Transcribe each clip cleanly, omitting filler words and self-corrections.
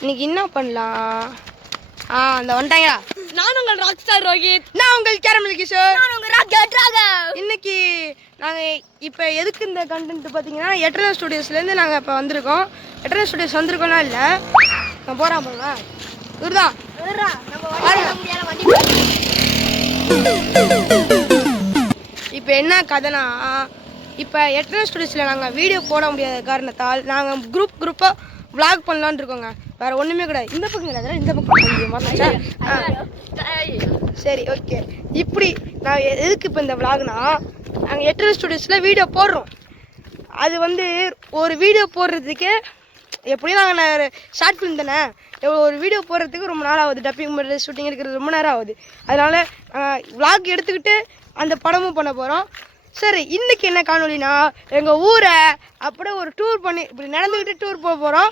இன்னைக்கு என்ன பண்ணலாம்? அந்த வந்துட்டாங்களா? நான் உங்கள் ராக் ஸ்டார் ரோஹித். நான் உங்கள் கேரமல் கிஷோர். நான் உங்கள் ராக்கெட் ராகவ். இன்னைக்கு நாங்கள் இப்போ எதுக்கு இந்த கண்டென்ட் பார்த்தீங்கன்னா எட்டர்னல் ஸ்டுடியோஸ்லேருந்து நாங்கள் இப்போ வந்திருக்கோம். எட்டர்னல் ஸ்டுடியோஸ் வந்திருக்கோம்னா இல்லை, நான் போகிறேன் போங்களா இவருதான். இப்போ என்ன கதைனா, இப்போ எட்டர்னல் ஸ்டுடியோஸில் நாங்கள் வீடியோ போட முடியாத காரணத்தால் நாங்கள் குரூப்பாக விளாக் பண்ணலான்னு இருக்கோங்க. வேறு ஒன்றுமே கிடையாது. இந்த பக்கம் கிடையாது, இந்த பக்கம். சரி, ஓகே. இப்படி நான் எதுக்கு இப்போ இந்த விளாக்னா, நாங்கள் எட்டர்னல் ஸ்டுடியோஸில் வீடியோ போடுறோம். அது வந்து ஒரு வீடியோ போடுறதுக்கு எப்படியும் நாங்கள் ஷார்ட் ஃபிலிம் தானே, ஒரு வீடியோ போடுறதுக்கு ரொம்ப நாள் ஆகுது. டப்பிங் பண்ணுறது, ஷூட்டிங் எடுக்கிறது ரொம்ப நேரம் ஆகுது. அதனால் விளாக் எடுத்துக்கிட்டு அந்த படமும் பண்ண போகிறோம். சரி, இன்றைக்கி என்ன காணொலினா, எங்கள் ஊரை அப்படியே ஒரு டூர் பண்ணி இப்படி நடந்துக்கிட்டு டூர் போக போகிறோம்.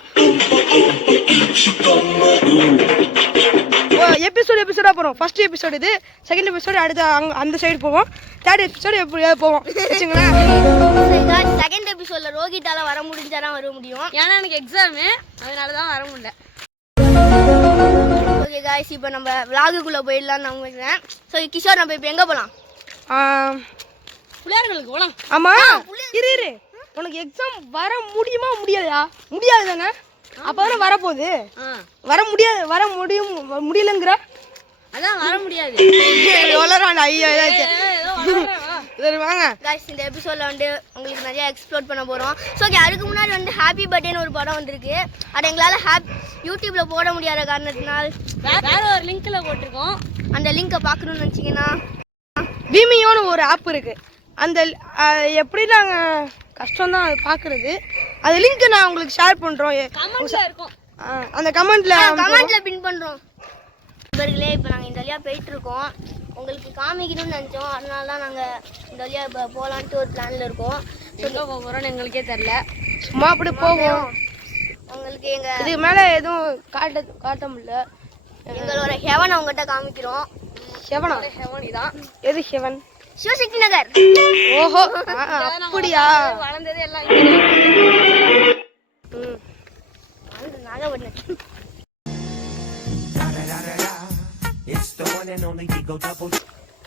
எபிசோடாக போகிறோம். ஃபஸ்ட் எபிசோடு இது, செகண்ட் எபிசோடு அடுத்த அந்த சைடு போவோம், தேர்ட் எபிசோடு எப்படியாவது போவோம் வச்சுங்களேன். செகண்ட் எபிசோடில் ரோஹித்தால் வர முடிஞ்சாதான் வர முடியும், ஏன்னா எனக்கு எக்ஸாமு, அதனால தான் வர முடியல. ஓகே காய்ஸ், இப்போ நம்ம விளாகுக்குள்ளே போயிடலான்னு நான் நினைக்கிறேன். ஸோ கிஷோர், நம்ம இப்போ எங்கே போகலாம்? பிள்ளையார்களுக்கு போகலாம். ஆமாம், இரு, உனக்கு எக்ஸாம் வர முடியுமா முடியாதா? முடியாது தானே, அப்போ தானே வரப்போகுது. வர முடியாது, வர முடியலங்கிற அதான் வர முடியாது. சரி வாங்க गाइस, இந்த எபிசோட்ல வந்து உங்களுக்கு நிறைய எக்ஸ்ப்ளோர் பண்ண போறோம். ஸோ அதுக்கு முன்னாடி வந்து ஹாப்பி பர்த்டேன்னு ஒரு படம் வந்திருக்கு. அது எங்களால் யூடியூப்ல போட முடியாத காரணத்தினால் வேற ஒரு லிங்க்ல போட்டிருக்கோம். அந்த லிங்கை பார்க்கணும்னு நினச்சிங்கன்னா விமியோன்னு ஒரு ஆப் இருக்கு. அந்த எப்படி நாங்கள் கஷ்டம்தான் அது பார்க்குறது. அந்த லிங்க் நான் உங்களுக்கு ஷேர் பண்ணுறோம். அந்த கமெண்ட்ல பின் பண்ணுறோம். நண்பர்களே, இப்போ நாங்கள் இந்த வழியாக போயிட்டுருக்கோம். உங்களுக்கு காமிக்கணும்னு நினச்சோம், அதனால தான் நாங்கள் இந்த வழியாக இப்போ போகலான்ட்டு ஒரு பிளானில் இருக்கோம். எங்கே போக போகிறோன்னு எங்களுக்கே தெரில, சும்மா அப்படி போவோம். உங்களுக்கு எங்கள் இதுக்கு மேலே எதுவும் காட்ட முடியல. எங்களோட ஹெவன் அவங்ககிட்ட காமிக்கிறோம். ஹெவனா? ஹெவன் இதான். எது ஹெவன்? சிவசக்தி நகர். ஓஹோ, அப்படியா? வளர்ந்தது எல்லாம் நாகப்பட்டினம்.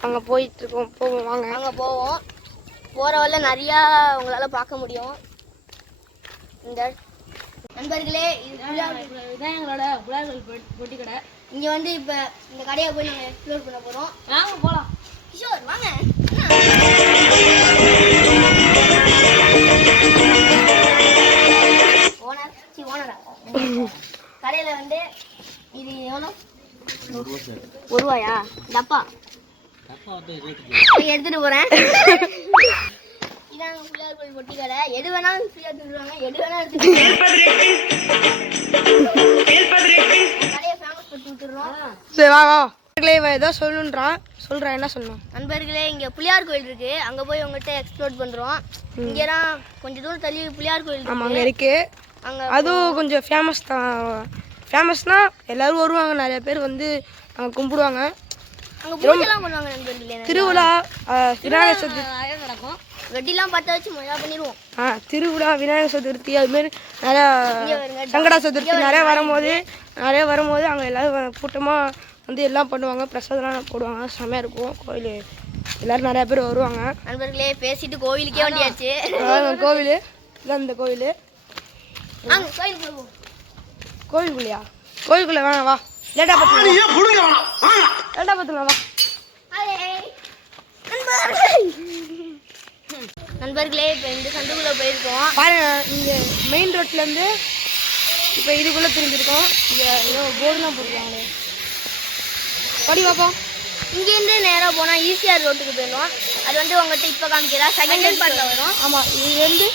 அங்கே போயிட்டு இருக்கோம், போவோம் வாங்க. அங்கே போவோம். போகிற வழில நிறையா உங்களால் பார்க்க முடியும். இந்த நண்பர்களே, இதுதான் எங்களோட புலார்கள் பொட்டி கடை. இங்கே வந்து இப்போ இந்த கடையை போய் நாங்கள் எக்ஸ்ப்ளோர் பண்ண போகிறோம். வாங்க போகலாம். கிஷோர் வாங்க. ஓனரா கடையில் வந்து இது எவ்வளோ? 1 ரூபாயா? டப்பா எடுத்துட்டு போறேன். இதான் பிள்ளையார் கோயில் பொட்டி கடை. எது வேணாலும் ஃப்ரீயா தருவாங்க, எது வேணாலும் எடுத்துட்டு கடையை ஃபேமஸ் பண்ணி விட்டுறோம். சரி வா ஏதோ சொல்லணுன்றான், சொல்கிறேன். என்ன சொல்லணும்? நண்பர்களே, இங்கே பிள்ளையார் கோயில் இருக்கு, அங்கே போய் உங்கள்கிட்ட எக்ஸ்ப்ளோர் பண்ணுறோம். இங்கேதான் கொஞ்சம் தூரம் தள்ளி பிள்ளையார் கோயில் ஆமாம், அங்கே இருக்கு. அங்கே அதுவும் கொஞ்சம் ஃபேமஸ் தான். ஃபேமஸ்னா எல்லோரும் வருவாங்க, நிறைய பேர் வந்து அங்கே கும்பிடுவாங்க. அங்கே பூஜைலாம் பண்ணுவாங்க நண்பர்களே. திருவிழா, விநாயகர் சதுர்த்தி நடக்கும். வெட்டிலாம் பற்ற வச்சு மழை பண்ணிடுவோம். திருவிழா, விநாயகர் சதுர்த்தி, அதுமாரி நிறையா சங்கடா சதுர்த்தி நிறைய வரும்போது அங்கே எல்லோரும் கூட்டமாக வந்து எல்லாம் பண்ணுவாங்க. பிரசாதம்லாம் போடுவாங்க, செம்மையாக இருக்கும் கோயில். எல்லோரும் நிறையா பேர் வருவாங்க. நண்பர்களே, பேசிட்டு கோவிலுக்கே வண்டியாச்சு. கோவில் இதான் இந்த கோவில். கோயிலுக்குள்ளயா? கோயிலுக்குள்ளே வேணாம், வா. லேட்டாக பார்த்துக்கலாம் வா. நண்பர்களே, இப்போ இந்த சந்துக்குள்ளே போயிருக்கோம். பாருங்க, இங்கே மெயின் ரோட்லேருந்து இப்போ இதுக்குள்ளே திரும்பியிருக்கோம். இங்கே ஏதோ போர்டுலாம் போட்டுருவாங்களே, படி பார்ப்போம். இங்கேருந்து நேராக போனால் ஈசிஆர் ரோட்டுக்கு போயிடுவோம். அது வந்து உங்கள்கிட்ட இப்போ காமிக்கிறா, செகண்ட் பார்ட்டில் வரும். ஆமாம், இதுலேருந்து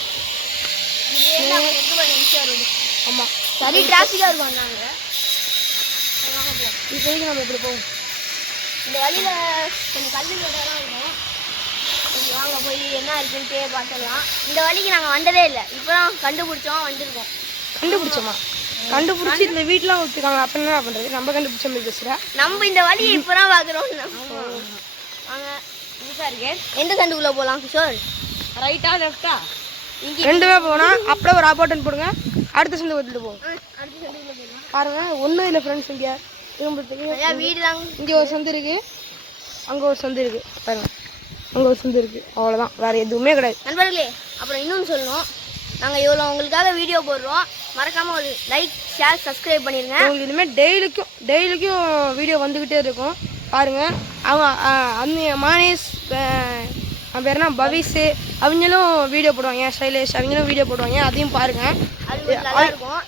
ஈசிஆர் ரோடு. ஆமாம், சரி டிராஃபிக்காக இருக்கும். நாங்கள் இப்போதைக்கு நம்ம இப்படி போவோம். இந்த வழியில் கொஞ்சம் கல்வி கடையெல்லாம் இருக்கும். வாங்க போய் என்ன இருக்குன்ட்டு பார்த்துடலாம். இந்த வழிக்கு நாங்கள் வந்ததே இல்லை, இப்போ தான் கண்டுபிடிச்சோம், வந்திருக்கோம். கண்டுபிடிச்சி இந்த வீட்டெலாம் ஊற்றிருக்காங்க. அப்போ என்ன பண்ணுறது? நம்ம கண்டுபிடிச்ச மாதிரி பேசுகிறேன். நம்ம இந்த வழியை இப்போ தான் பார்க்குறோம். வாங்க, பெருசாக இருக்கு. எந்த சண்டுக்குள்ளே போகலாம் கிஷோர்? ரைட்டா லெஃப்டா ரெண்டுமே போகணும். அப்படியே ஒரு ஆப்போட்டன் போடுங்க. அடுத்த சந்து வந்துட்டு போகும். அடுத்த சண்டுக்குள்ளே போகலாம். பாருங்க ஒன்றும் இல்லை ஃப்ரெண்ட்ஸ். இங்கே திரும்பத்துக்கு வீடு தாங்க. இங்கே ஒரு சந்து இருக்குது, அங்கே ஒரு சந்து இருக்குது. பாருங்க அங்கே ஒரு சந்து இருக்குது. அவ்வளோதான், வேறு எதுவுமே கிடையாது நண்பர்களே. அப்புறம் இன்னொன்று சொல்லணும், நாங்கள் இவ்வளோ உங்களுக்காக வீடியோ போடுறோம். மறக்காமல் ஒரு லைக் ஷேர் சப்ஸ்கிரைப் பண்ணிடுங்க. உங்களுக்கு இனிமேல் டெய்லிக்கும் வீடியோ வந்துக்கிட்டே இருக்கும். பாருங்கள் அவங்க அந்த மானேஷ் பேர் என்ன பவிஷ் அவங்களும் வீடியோ போடுவாங்க. சைலேஷ் அவங்களும் வீடியோ போடுவாங்க. அதையும் பாருங்கள்.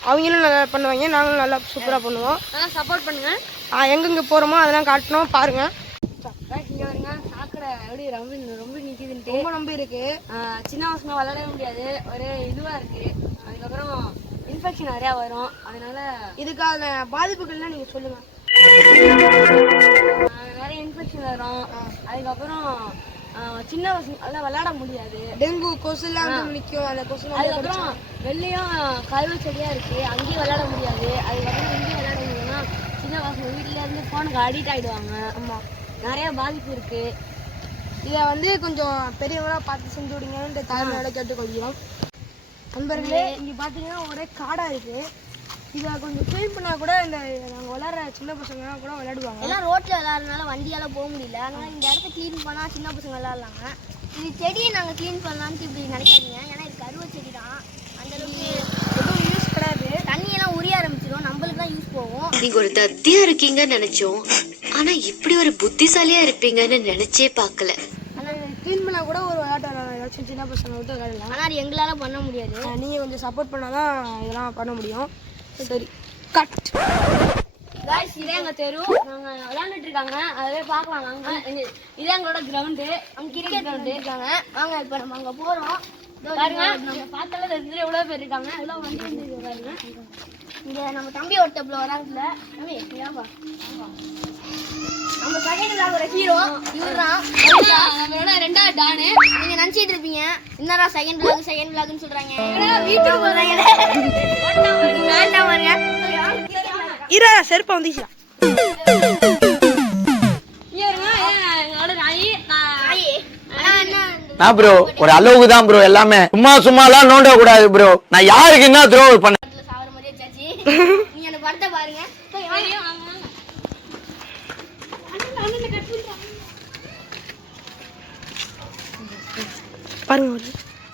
அவங்களும் நல்லா பண்ணுவாங்க, நாங்களும் நல்லா சூப்பராக பண்ணுவோம். நல்லா சப்போர்ட் பண்ணுங்கள். எங்கெங்கே போகிறோமோ அதெல்லாம் காட்டணும். பாருங்கள் இங்கே வருங்க. சாக்கடை எப்படி ரொம்ப நிற்கிதுன்ட்டு ரொம்ப நம்பி இருக்குது. சின்ன பசங்க விளையாட முடியாது, ஒரே இதுவாக இருக்குது. அதுக்கப்புறம் இன்ஃபெக்ஷன் நிறையா வரும். அதனால இதுக்கான பாதிப்புகள்லாம் நீங்கள் சொல்லுங்கள். நிறைய இன்ஃபெக்ஷன் வரும். அதுக்கப்புறம் சின்ன பசங்க விளையாட முடியாது. டெங்கு கொசுலாம் நிற்கும். அந்த கொசு அதுக்கப்புறம் வெளிலையும் கருவு செடியாக இருக்குது, அங்கேயும் விளையாட முடியாது. அதுக்கப்புறம் எங்கேயும் விளையாட முடியும்னா சின்ன பசங்க வீட்டில் இருந்து ஃபோனுக்கு அடிக்ட் ஆகிடுவாங்க. ஆமாம், நிறைய பாதிப்பு இருக்குது. இதை வந்து கொஞ்சம் பெரியவங்களாக பார்த்து செஞ்சு விடுங்கன்னு தாழ்மையோட கேட்டுக்கொள்கிறோம். நண்பர்களே, இங்கே பார்த்தீங்கன்னா ஒரே காடாக இருக்குது. இதை கொஞ்சம் க்ளீன் பண்ணால் கூட இந்த நாங்கள் விளையாடுற சின்ன பசங்க கூட விளையாடுவாங்க. எல்லாம் ரோட்டில் விளையாடுறதுனால வண்டியால் போக முடியல. அதனால் இந்த இடத்த க்ளீன் பண்ணால் சின்ன பசங்க விளையாடலாங்க. இது செடியை நாங்கள் க்ளீன் பண்ணலான்ட்டு இப்படி நினைக்காதீங்க. ஏன்னா இது கருவ செடி தான், அந்தளவுக்கு எதுவும் யூஸ் கிடையாது. தண்ணியெல்லாம் உரிய ஆரம்பிச்சிடும், நம்மளுக்கு தான் யூஸ் போகும். நீங்க ஒரு தத்தியா இருக்கீங்கன்னு நினைச்சோம், ஆனா இப்படி ஒரு புத்திசாலியா இருப்பீங்கன்னு நினைச்சே பார்க்கல. ஆனால் க்ளீன் பண்ணால் கூட ஒரு விளையாட்டு ஏதாச்சும் சின்ன பசங்க விட்டு விளையாடலாம். ஆனால் அது எங்களால் பண்ண முடியாது. நீங்கள் கொஞ்சம் சப்போர்ட் பண்ணால் தான் இதெல்லாம் பண்ண முடியும். சரி, கட். காய்ஸ், இதே எங்கள் தெரு. நாங்கள் விளையாண்டுட்டு இருக்காங்க, அதே பார்க்கலாம். நாங்கள் இதே எங்களோட கிரவுண்டு. அங்கே கிரிக்கெட் கிரவுண்டு இருக்காங்க. வாங்க இப்போ நம்ம அங்கே போகிறோம். பாருங்க, நம்ம பார்த்தாலே தெரிஞ்சு எவ்வளோ பேர் இருக்காங்க. எவ்வளோ வண்டி வந்து பாருங்க. இங்கே நம்ம தம்பி ஒருத்தப்பில் வராங்கல்ல. தம்பி ஏன்பா நம்ம செகண்ட் விளாகுற ஹீரோ இவர் தான். நம்மளோட ரெண்டாவது டானு. நீங்க நினைச்சிட்டு இருப்பீங்க என்னடா செகண்ட் விளாக்னு சொல்றாங்க. வீட்டுக்கு போறாங்க. வேண்டாம் பாருங்க. இரா செருப்பா வந்துச்சு. நான் ப்ரோ ஒரு அளவுக்கு தான் ப்ரோ, எல்லாமே சும்மாலாம் நோண்ட கூடாது ப்ரோ. நான் யாருக்கு என்ன த்ரோ பண்ண சாவர மாதிரியே சாச்சி. நீங்க அந்த படத்தை பாருங்க. பாருங்க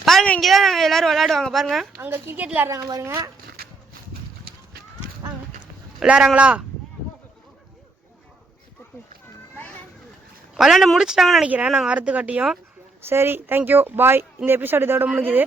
பாருங்க, இங்கதான் நாங்க எல்லாரும் விளையாடுவாங்க. பாருங்க அங்க கிரிக்கெட் விளையாடுறாங்க பாருங்க. விளையாடுறாங்களா? விளையாண்டு முடிச்சிட்டாங்கன்னு நினைக்கிறேன். நாங்கள் அறுத்து காட்டியும். சரி, தேங்க்யூ, பாய். இந்த எபிசோடு இதோட முடிஞ்சுது.